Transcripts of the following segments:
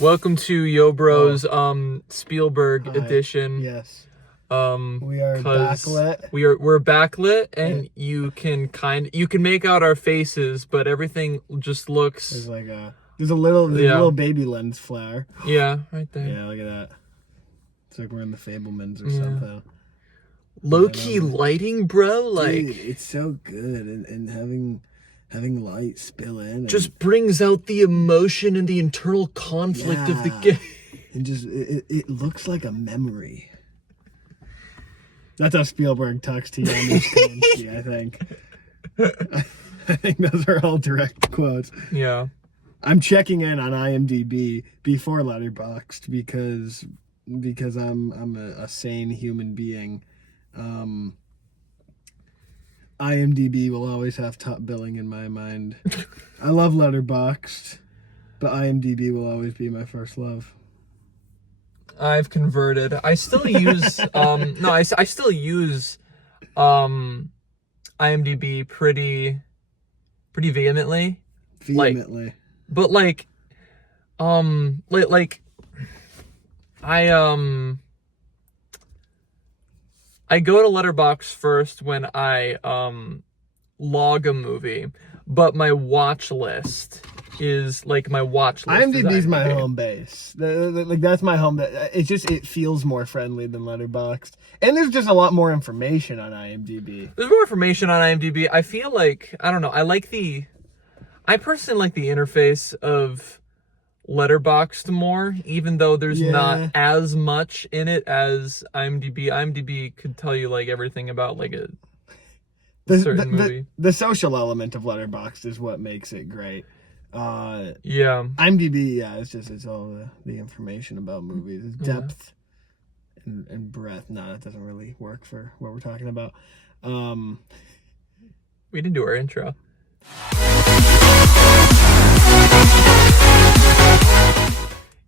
Welcome to Yo Bros Spielberg Hi. edition. Yes. We are backlit. We're backlit, and you can make out our faces, but everything just looks. There's a little baby lens flare. Yeah, right there. Yeah, look at that. It's like we're in the Fablemans or something. Low key lighting, bro. Like, dude, it's so good, and having light spill in just brings out the emotion and the internal conflict of the game. And just it looks like a memory. That's how Spielberg talks to Janusz Kaminski, I think. I think those are all direct quotes. Yeah. I'm checking in on IMDb before Letterboxd because I'm a sane human being. IMDb will always have top billing in my mind. I love Letterboxd, but IMDb will always be my first love. I've converted. I still use I still use IMDb pretty vehemently. Vehemently. But I go to Letterboxd first when I log a movie, but my watch list is my watch list. IMDb is my home base. That's my home. It feels more friendly than Letterboxd, and there's just a lot more information on IMDb. There's more information on IMDb. I feel like, I don't know. I personally like the interface of Letterboxd more, even though there's not as much in it as IMDb. IMDb could tell you everything about a certain movie. The social element of Letterboxd is what makes it great. IMDb, it's all the information about movies. It's depth and breadth. No, that doesn't really work for what we're talking about. We didn't do our intro.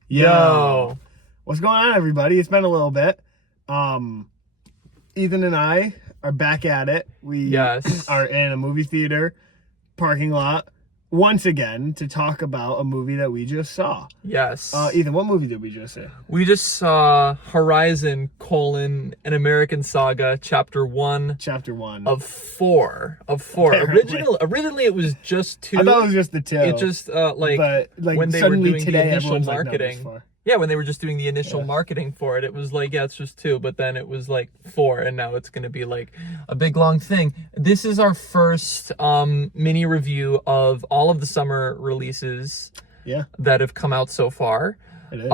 Yo, what's going on, everybody? It's been a little bit. Ethan and I are back at it. We are in a movie theater parking lot once again to talk about a movie that we just saw. Yes. Ethan, what movie did we just see? We just saw Horizon: An American Saga, Chapter 1. Chapter 1. Of 4. Originally it was just 2. I thought it was just the 2. It just, when they were doing the initial marketing. Yeah, when they were just doing the initial marketing for it, it was it's just 2, but then it was 4, and now it's going to be a big long thing. This is our first mini review of all of the summer releases that have come out so far. It is.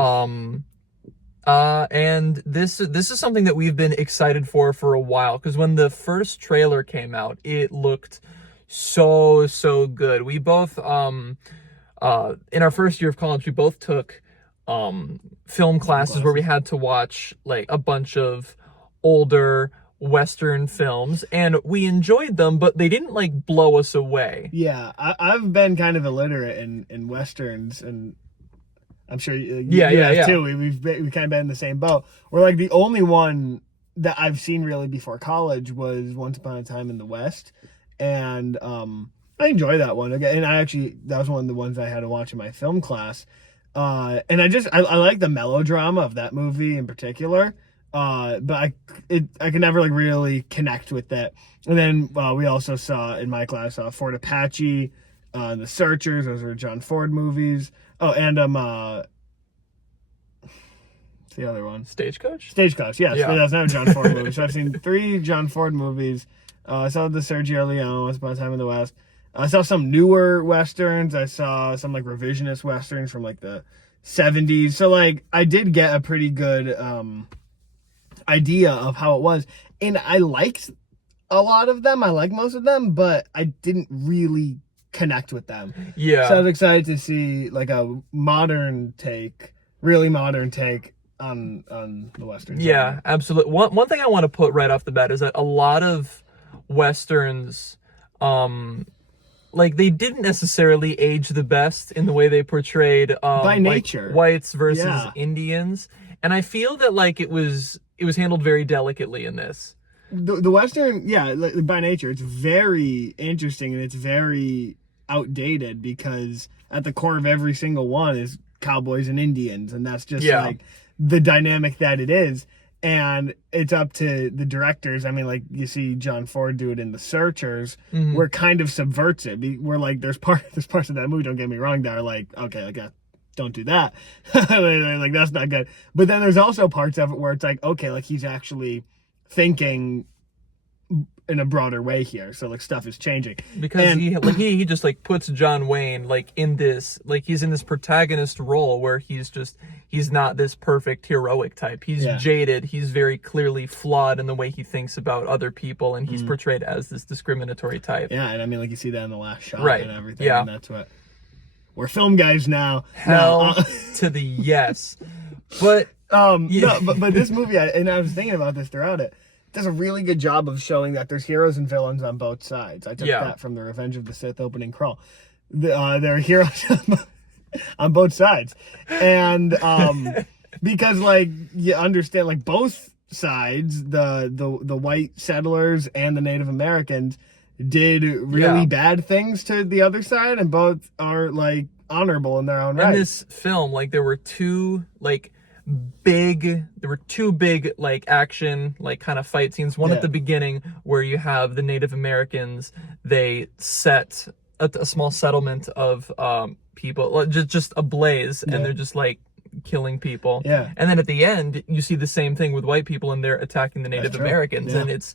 And this is something that we've been excited for a while, because when the first trailer came out, it looked so good. We both in our first year of college, we both took film classes where we had to watch a bunch of older Western films, and we enjoyed them, but they didn't blow us away. Yeah, I've been kind of illiterate in Westerns, and I'm sure you have too. We've kind of been in the same boat. We're the only one that I've seen really before college was Once Upon a Time in the West, and I enjoy that one. And that was one of the ones I had to watch in my film class. And I like the melodrama of that movie in particular, but I could never really connect with that. And then we also saw in my class Fort Apache, The Searchers. Those were John Ford movies. Oh, and what's the other one? Stagecoach, yes. Yeah. That's not a John Ford movie. So I've seen 3 John Ford movies. I saw the Sergio Leone, Once Upon a Time in the West. I saw some newer Westerns. I saw some revisionist Westerns from the 70s. So I did get a pretty good idea of how it was. And I liked a lot of them. I like most of them, but I didn't really connect with them. Yeah. So I was excited to see a really modern take on the Westerns. Yeah, absolutely. One thing I want to put right off the bat is that a lot of Westerns, they didn't necessarily age the best in the way they portrayed by nature whites versus Indians, and I feel that it was handled very delicately in this. The Western, by nature, it's very interesting, and it's very outdated because at the core of every single one is cowboys and Indians, and that's just Yeah. like the dynamic that it is. And it's up to the directors. I mean, like you see John Ford do it in The Searchers, where it kind of subverts it. We're like, there's parts of that movie, don't get me wrong, that are like, okay, like, don't do that. Like, that's not good. But then there's also parts of it where it's like, okay, like he's actually thinking in a broader way here, so like stuff is changing because he just like puts John Wayne like in this, like he's in this protagonist role where he's not this perfect heroic type. He's jaded, he's very clearly flawed in the way he thinks about other people, and he's portrayed as this discriminatory type. Yeah, and I mean, like you see that in the last shot, right, and everything. Yeah, and that's what we're film guys now. Hell to the yes. But no, but this movie, and I was thinking about this throughout it, does a really good job of showing that there's heroes and villains on both sides. I took that from the Revenge of the Sith opening crawl. There are heroes on both sides, and because like you understand, like both sides, the white settlers and the Native Americans did really bad things to the other side, and both are like honorable in their own right. In this film, like there were two big like action, like kind of fight scenes. One at the beginning where you have the Native Americans, they set a small settlement of people just ablaze, and they're just like killing people. Yeah. And then at the end you see the same thing with white people, and they're attacking the Native Americans. And it's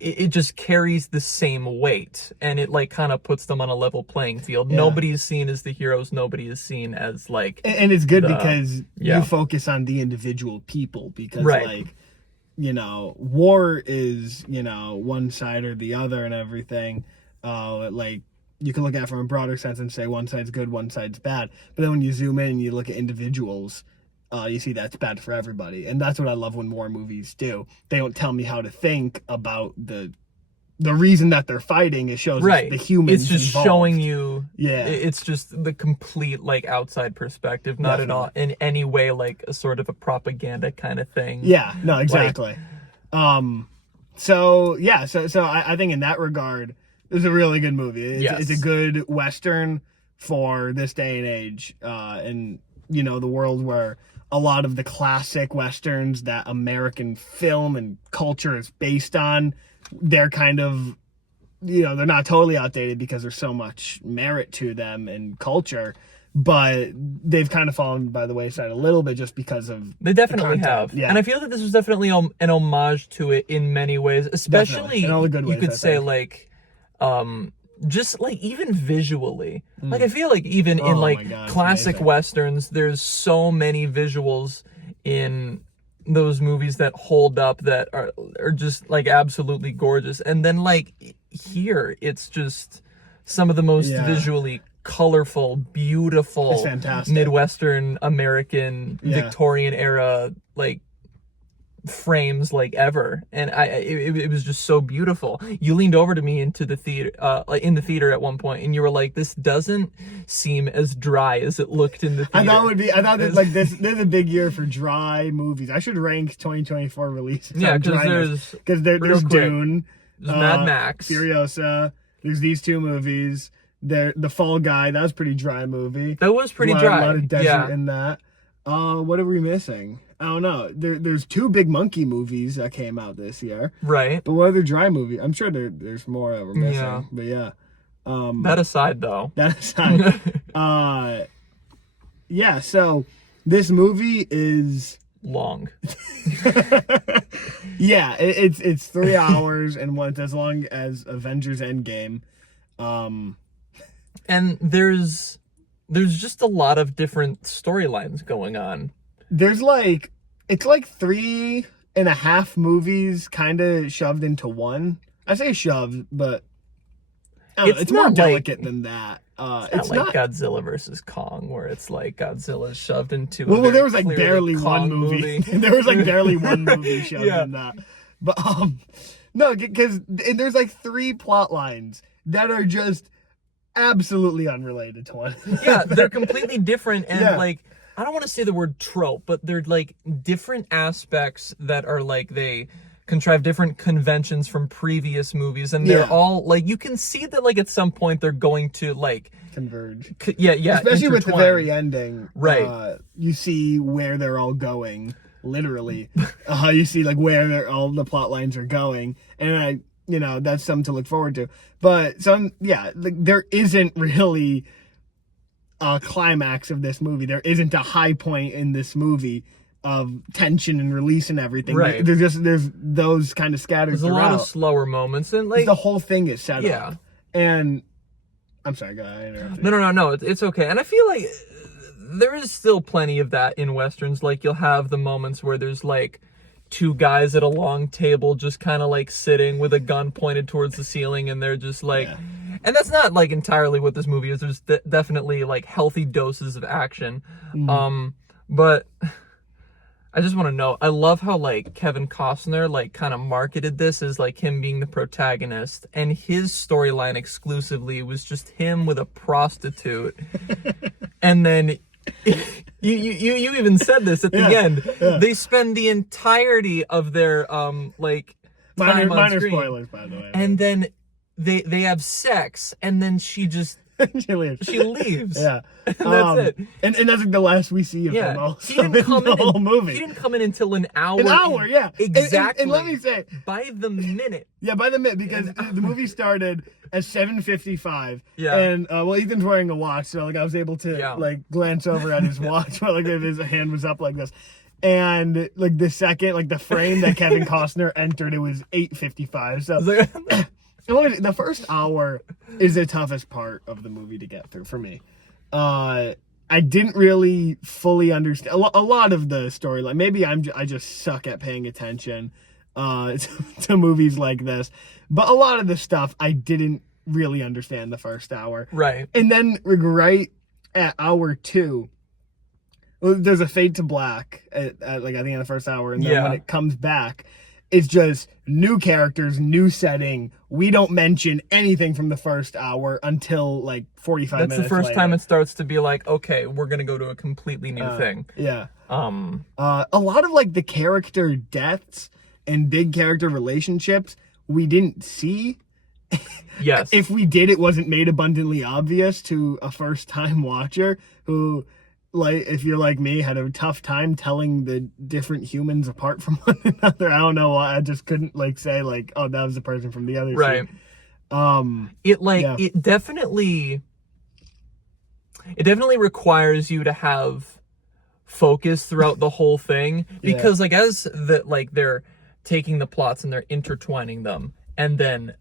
it just carries the same weight, and it like kind of puts them on a level playing field. Nobody is seen as the heroes, nobody is seen as like, and it's good because you focus on the individual people, because like, you know, war is, you know, one side or the other and everything. Like you can look at it from a broader sense and say one side's good, one side's bad. But then when you zoom in and you look at individuals, you see that's bad for everybody. And that's what I love when war movies do. They don't tell me how to think about the reason that they're fighting. It shows the humans It's just involved. showing you, it's just the complete like outside perspective, not at all in any way like a sort of a propaganda kind of thing. Yeah, no, exactly. So I think in that regard, it's a really good movie. It's a good Western for this day and age, and you know, the world where a lot of the classic Westerns that American film and culture is based on, they're kind of, you know, they're not totally outdated because there's so much merit to them and culture, but they've kind of fallen by the wayside a little bit just because of they definitely have. Yeah. And I feel that this was definitely an homage to it in many ways, especially in all the good ways, you could say like just like even visually, like I feel like even in like classic Westerns, there's so many visuals in those movies that hold up, that are just like absolutely gorgeous. And then like here, it's just some of the most visually colorful, beautiful Midwestern American Victorian era like frames like ever. And it was just so beautiful. You leaned over to me into the theater in the theater at one point, and you were like, this doesn't seem as dry as it looked in the theater. I thought that like this is a big year for dry movies. I should rank 2024 releases. Yeah, because there's Dune, there's Mad Max, Furiosa, there's these two movies. The Fall Guy, that was a pretty dry movie. That was pretty dry. A lot of desert in that. What are we missing? I don't know. There's two big monkey movies that came out this year. Right. But what other dry movie? I'm sure there's more that we're missing. Yeah. But yeah. That aside, though. Yeah, so this movie is long. Yeah, it's 3 hours and it's as long as Avengers Endgame. And there's just a lot of different storylines going on. There's like, it's like 3.5 movies kind of shoved into one. I say shoved, but it's more delicate than that. It's not like Godzilla versus Kong, where it's like Godzilla's shoved into well, there was like barely one movie. There was like barely one movie shoved in that. But no, because there's like 3 plot lines that are just absolutely unrelated to one. Yeah, they're completely different, and like, I don't want to say the word trope, but they're like different aspects that are like, they contrive different conventions from previous movies, and they're all like, you can see that like at some point they're going to like converge. Yeah, especially with the very ending, right? You see where they're all going, literally. You see like where all the plot lines are going, and that's something to look forward to. But there isn't really a climax of this movie. There isn't a high point in this movie of tension and release and everything. Right. There's those kind of scattered. There's a lot of slower moments, and like the whole thing is set up. And I'm sorry, go ahead. No. It's okay. And I feel like there is still plenty of that in Westerns. Like, you'll have the moments where there's like two guys at a long table just kind of like sitting with a gun pointed towards the ceiling, and they're just like, and that's not like entirely what this movie is. There's definitely like healthy doses of action. But I just want to know, I love how like Kevin Costner like kind of marketed this as like him being the protagonist, and his storyline exclusively was just him with a prostitute. And then you even said this at the end. Yeah. They spend the entirety of their like time on minor screen, spoilers, by the way. And then they have sex, and then she just she leaves. Yeah. And that's it. And that's like the last we see of him also. He didn't come in the whole movie. He didn't come in until an hour. An hour, yeah. Exactly. And let me say, by the minute. Yeah, by the minute, because the movie started at 7:55. Yeah. And Ethan's wearing a watch, so like I was able to like glance over at his watch while like his hand was up like this. And like the second, like the frame that Kevin Costner entered, it was 8:55. So the first hour is the toughest part of the movie to get through for me. I didn't really fully understand a lot of the storyline. Maybe I just suck at paying attention to movies like this. But a lot of the stuff I didn't really understand the first hour. Right. And then right at hour 2, there's a fade to black at like I think in the first hour, and then when it comes back, it's just new characters, new setting. We don't mention anything from the first hour until like 45 minutes. That's the first later. time it starts to be like, okay, we're gonna go to a completely new thing. Yeah. A lot of like the character deaths and big character relationships we didn't see. Yes. If we did, it wasn't made abundantly obvious to a first-time watcher who, like, if you're like me, had a tough time telling the different humans apart from one another. I don't know why. I just couldn't like say like, oh, that was the person from the other right scene. It definitely requires you to have focus throughout the whole thing, because like as they're taking the plots and they're intertwining them, and then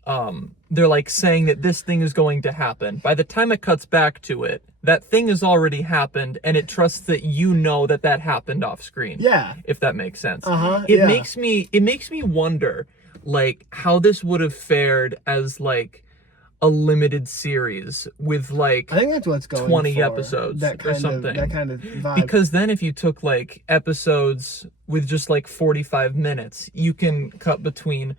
they're like saying that this thing is going to happen. By the time it cuts back to it, that thing has already happened, and it trusts that that happened off screen. Yeah. If that makes sense. It makes me wonder like how this would have fared as like a limited series with like I think that's what's going 20 for, that kind of vibe. Because then if you took like episodes with just like 45 minutes, you can cut between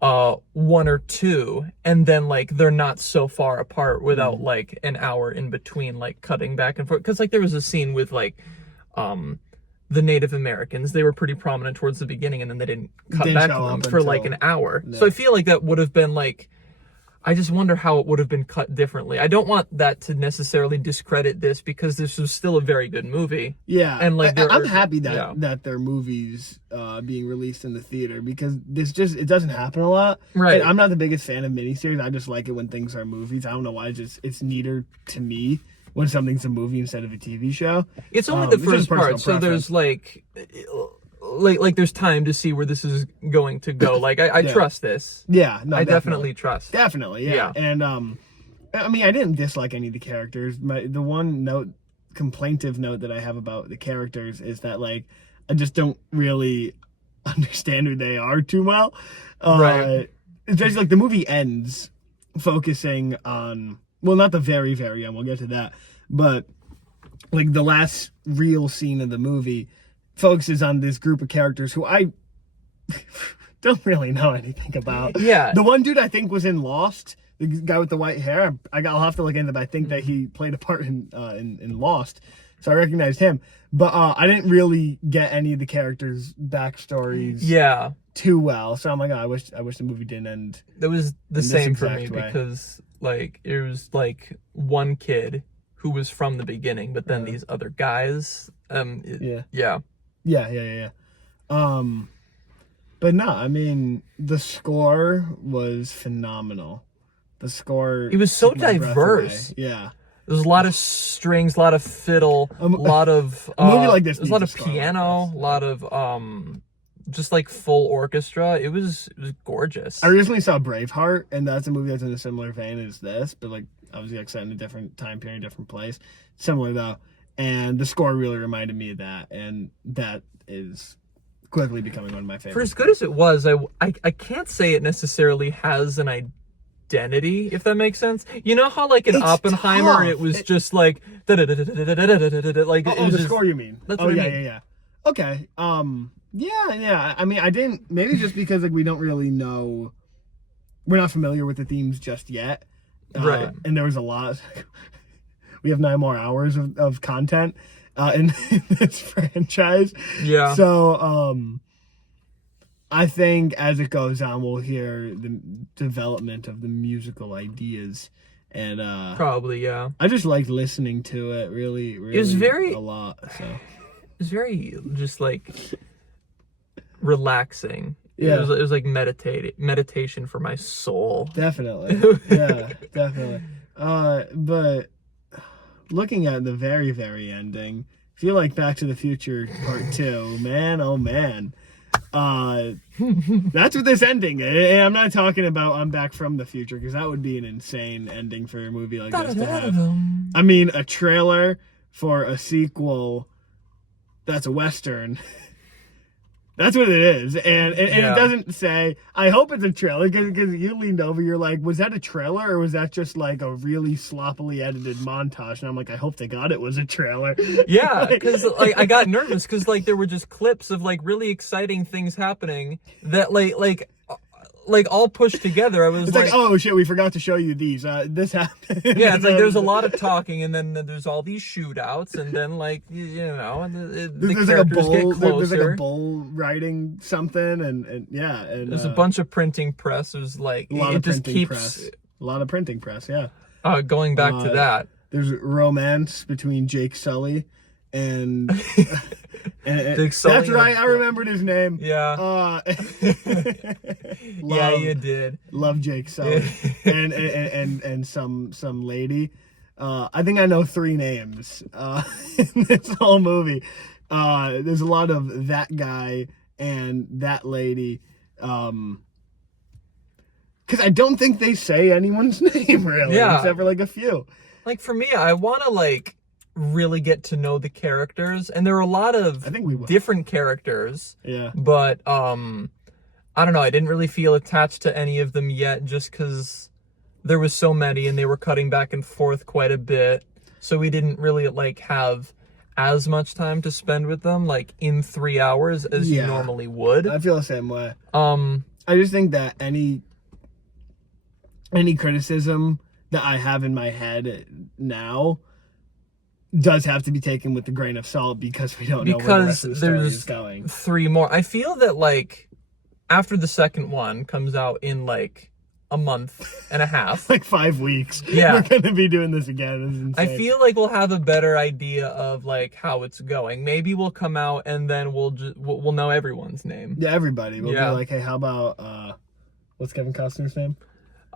1 or 2, and then like they're not so far apart without like an hour in between, like cutting back and forth. Because like there was a scene with like the Native Americans. They were pretty prominent towards the beginning, and then they didn't cut back to them for like an hour. So I feel like that would have been like, I just wonder how it would have been cut differently. I don't want that to necessarily discredit this, because this was still a very good movie. Yeah, and like I'm happy that there are movies being released in the theater, because it doesn't happen a lot. Right. And I'm not the biggest fan of miniseries. I just like it when things are movies. I don't know why. It's neater to me when something's a movie instead of a TV show. It's only the first part, so there's like there's time to see where this is going to go. Like I trust this. Yeah, no, I definitely trust. Definitely, yeah. And I mean, I didn't dislike any of the characters. The one complaintive note that I have about the characters is that like I just don't really understand who they are too well. Right. Especially like the movie ends focusing on, well, not the very, very end. We'll get to that, but like the last real scene of the movie focuses on this group of characters who I don't really know anything about. Yeah. The one dude I think was in Lost, the guy with the white hair. I'll have to look into it, but I think that he played a part in Lost, so I recognized him. But I didn't really get any of the characters' backstories. Yeah. too well. So I'm like, oh, I wish the movie didn't end. That was the same for me way. because like it was like one kid who was from the beginning, but then these other guys, yeah. But no, I mean the score was phenomenal. The score. It was so diverse. Yeah. There's a lot of strings, a lot of fiddle, a lot of a movie like this. There's a lot of piano, a lot of just like full orchestra. It was gorgeous. I recently saw Braveheart, and that's a movie that's in a similar vein as this, but like obviously like set in a different time period, different place. Similar though, and the score really reminded me of that, and that is quickly becoming one of my favorites. For as good as it was, I can't say it necessarily has an identity, if that makes sense. You know how like in Oppenheimer tough. it was just like like the score you mean? That's what I mean. Yeah. Okay. Yeah. I mean, I didn't. Maybe just because like we don't really know, we're not familiar with the themes just yet, right? And there was a lot. We have 9 more hours of content in this franchise. Yeah. So I think as it goes on, we'll hear the development of the musical ideas, and probably yeah. I just liked listening to it. Really, it was a lot. So it was very just like relaxing. Yeah, it was like meditation for my soul. Definitely. Yeah, definitely. But looking at the very, very ending, I feel like Back to the Future Part 2, man, oh man. That's what this ending is. I'm not talking about I'm Back from the Future, because that would be an insane ending for a movie like this to have. I mean, a trailer for a sequel that's a Western. That's what it is. And it doesn't say, I hope it's a trailer, because you leaned over, you're like, was that a trailer, or was that just like a really sloppily edited montage? And I'm like, I hope to God it was a trailer. Yeah, because like I got nervous because like there were just clips of like really exciting things happening that like all pushed together. I was it's like, oh shit, we forgot to show you these. This happened. Yeah, it's like there's a lot of talking, and then there's all these shootouts, and then like the there's characters like a bull, get closer. There's like a bull riding something, and yeah, and there's a bunch of printing press. There's like it just keeps a lot of printing press. Yeah. Going back to that, there's romance between Jake Sully and Jake Sully. That's right. I remembered his name. Yeah. Yeah, you did. Love Jake Sully and some lady. I think I know 3 names in this whole movie. There's a lot of that guy and that lady. Because I don't think they say anyone's name really, except for like a few. Like for me, I want to like really get to know the characters, and there are a lot of different characters. Yeah. But I don't know, I didn't really feel attached to any of them yet, just because there was so many and they were cutting back and forth quite a bit, so we didn't really like have as much time to spend with them like in 3 hours as you normally would. I feel the same way. I just think that any criticism that I have in my head now does have to be taken with a grain of salt, because we don't know where the rest of the story is going. 3 more. I feel that like after the second one comes out in like a month and a half, like 5 weeks, yeah, we're gonna be doing this again. I feel like we'll have a better idea of like how it's going. Maybe we'll come out and then we'll know everyone's name. Yeah, everybody. We'll be like, hey, how about what's Kevin Costner's name?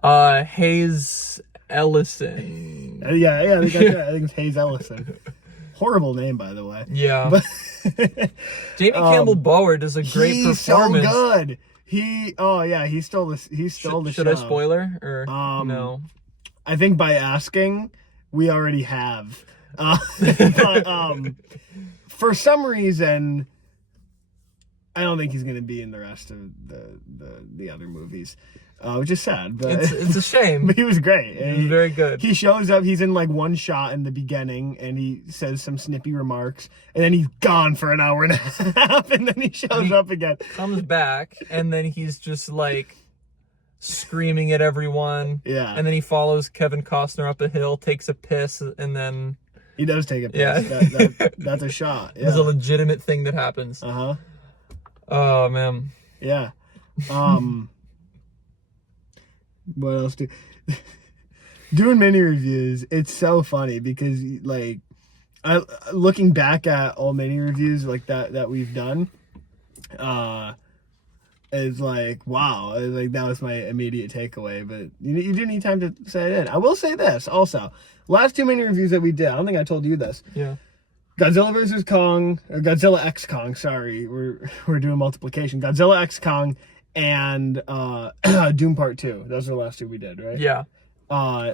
Hayes Ellison. Yeah, I think it's Hayes Ellison. Horrible name, by the way. Yeah. But Jamie Campbell Bower does a great performance. He's so good. He stole the show. Should I spoiler or no? I think by asking, we already have. But for some reason, I don't think he's going to be in the rest of the other movies. Which is sad, but it's a shame. But he was great. He was very good. He shows up. He's in like one shot in the beginning, and he says some snippy remarks, and then he's gone for an hour and a half, and then he shows up again. Comes back, and then he's just like screaming at everyone. Yeah. And then he follows Kevin Costner up a hill, takes a piss, and then he does take a piss. Yeah. That's a shot. Yeah. It's a legitimate thing that happens. Uh-huh. Oh man. Yeah. What else do doing mini reviews? It's so funny because like looking back at all mini reviews like that we've done, it's like wow, like that was my immediate takeaway. But you do need time to say it in. I will say this also: last 2 mini reviews that we did, I don't think I told you this. Yeah. Godzilla vs. Kong, or Godzilla X Kong. Sorry, we're doing multiplication. Godzilla X Kong and Doom Part 2. Those are the last 2 we did, right? Yeah.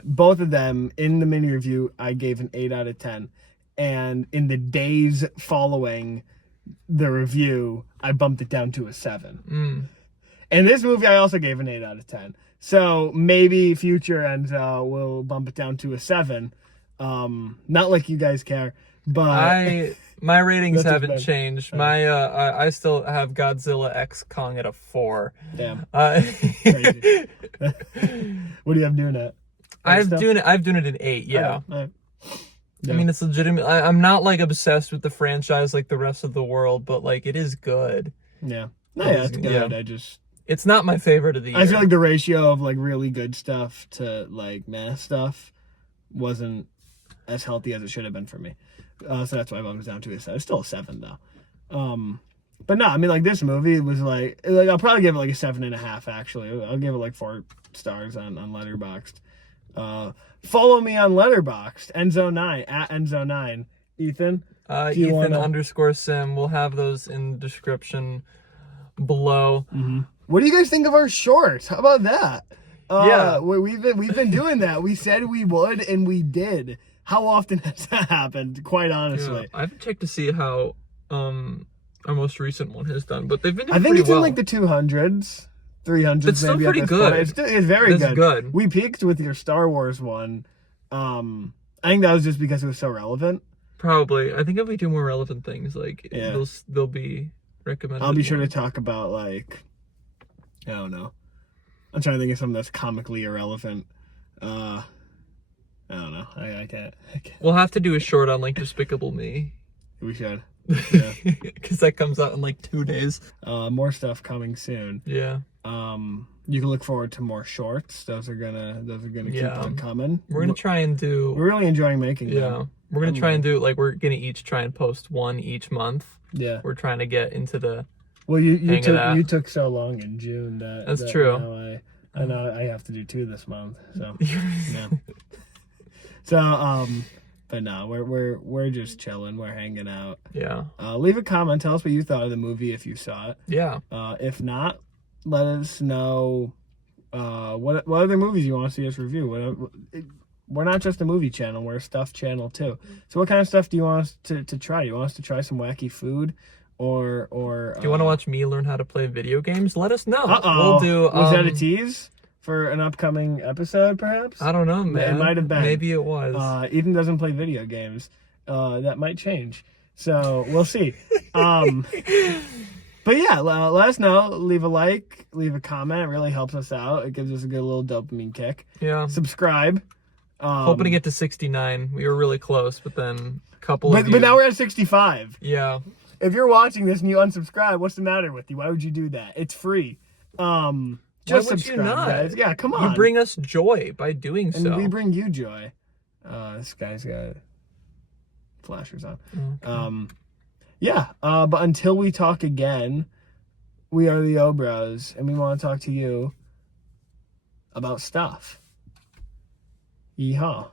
Both of them in the mini review, I gave an 8 out of 10, and in the days following the review, I bumped it down to a 7. And this movie, I also gave an 8 out of 10. So maybe future Enzo will bump it down to a 7. Not like you guys care. But my ratings haven't changed. I still have Godzilla X Kong at a 4. Damn. Crazy. What do you have doing it? I've doing it an 8. Yeah. Yeah. I mean, it's legitimate. I'm not like obsessed with the franchise like the rest of the world, but like it is good. Yeah. No, yeah, it's good. Yeah. It's not my favorite of the year. I feel like the ratio of like really good stuff to like meh stuff wasn't as healthy as it should have been for me. So that's why I bumped it down to a 7. It's still a 7 though. But no, I mean like this movie was like I'll probably give it like a 7.5 actually. I'll give it like 4 stars on Letterboxd. Follow me on Letterboxd, Enzo9 at Enzo9. Ethan. Ethan_Sim. We'll have those in the description below. Mm-hmm. What do you guys think of our shorts? How about that? Yeah, we've been doing that. We said we would, and we did. How often has that happened? Quite honestly, I haven't checked to see how our most recent one has done, but they've been doing I think pretty it's well. in like the 200s, 300s. It's still maybe pretty good. It's very good. We peaked with your Star Wars one. I think that was just because it was so relevant. Probably. I think if we do more relevant things, like yeah. they'll be recommended. I'll be sure to talk about like I don't know. I'm trying to think of something that's comically irrelevant. I don't know. I can't. We'll have to do a short on like Despicable Me. We should. Yeah. Because that comes out in like 2 days. More stuff coming soon. Yeah. You can look forward to more shorts. Those are gonna keep on coming. We're gonna try and do. We're really enjoying making them. Yeah. We're gonna try and do like we're gonna each try and post one each month. Yeah. We're trying to get into the. Well, you took so long in June that's true. I know I have to do 2 this month. So yeah. So but no, we're just chilling. We're hanging out. Yeah. Leave a comment. Tell us what you thought of the movie if you saw it. Yeah. If not, let us know what other movies you want to see us review. We're not just a movie channel. We're a stuff channel too. So what kind of stuff do you want us to try? Do you want us to try some wacky food? Or do you want to watch me learn how to play video games? Let us know. We'll do. Was that a tease for an upcoming episode? Perhaps. I don't know, man. It might have been. Maybe it was. Ethan doesn't play video games. That might change. So we'll see. But yeah, let us know. Leave a like. Leave a comment. It really helps us out. It gives us a good little dopamine kick. Yeah. Subscribe. Hoping to get to 69. We were really close, but then a couple. But now we're at 65. Yeah. If you're watching this and you unsubscribe, what's the matter with you? Why would you do that? It's free. Just subscribe, guys. Yeah, come on. You bring us joy by doing so. And we bring you joy. This guy's got flashers on. Okay. Yeah. But until we talk again, we are the Obros, and we want to talk to you about stuff. Yeehaw.